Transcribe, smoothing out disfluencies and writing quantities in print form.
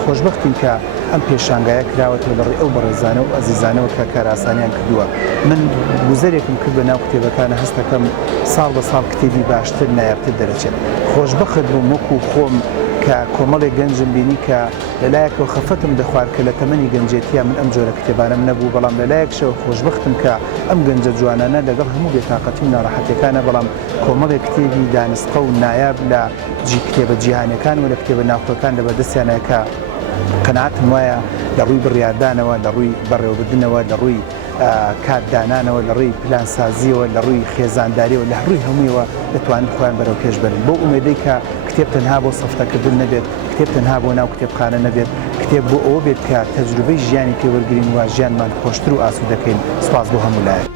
خۆشببختین کە ئەم پێشانگایە کراوەتەوە لەڕێی ئەو بەڕێزانە و ئەزیزانەوە کە کاراسانیان کردووە. من گوزەرێکم کرد بە ناو کتێبەکانە هەستەکەم ساڵ بە ساڵ کتێبی باشتر نایابتر دەرەچێت. خۆشببخت بووم وەکو خۆم کە کۆمەڵێک گەنجم بینی کە لەلایەکەوە خەفەتم دەخوارد کە لە تەمەنی گەنجێتیە من ئەم جۆرە کتێبانم نەبوو، بەڵام لەلایەکشەوە خۆشببختم کە ئەم گەنجە جوانانە لەگەڵ هەموو بێتاقەتی و ناڕەحەتەکانە بەڵام کۆمەڵێک کتێبی دانسقە و نایاب لە کتێبە جیهانیەکان و لە کتێبە ناوخۆکان لە بەدەستیانەکە قەناعەتم وایە لە ڕووی بڕیاردانەوە، لە ڕووی بەڕێوەبردنەوە، لە ڕووی کاتدانانەوە، لە ڕووی پلانسازیەوە، لە ڕووی خێزانداریەوە، لە ڕووی هەموویەوە دەتوانن خۆیان بەرەو پێش بەرن. بۆ ئومێدەی کە کتێب تەنها بۆ سەفتەکردن نەبێت، کتێب تەنها بۆ ناو کتێبخانە نەبێت، کتێب بۆ ئەوە بێت کە تەجروبەی ژیانی پێوەرگرین و ژیانمان خۆشتر و ئاسوودەکەین. سوپاس بۆ هەموو لایەک.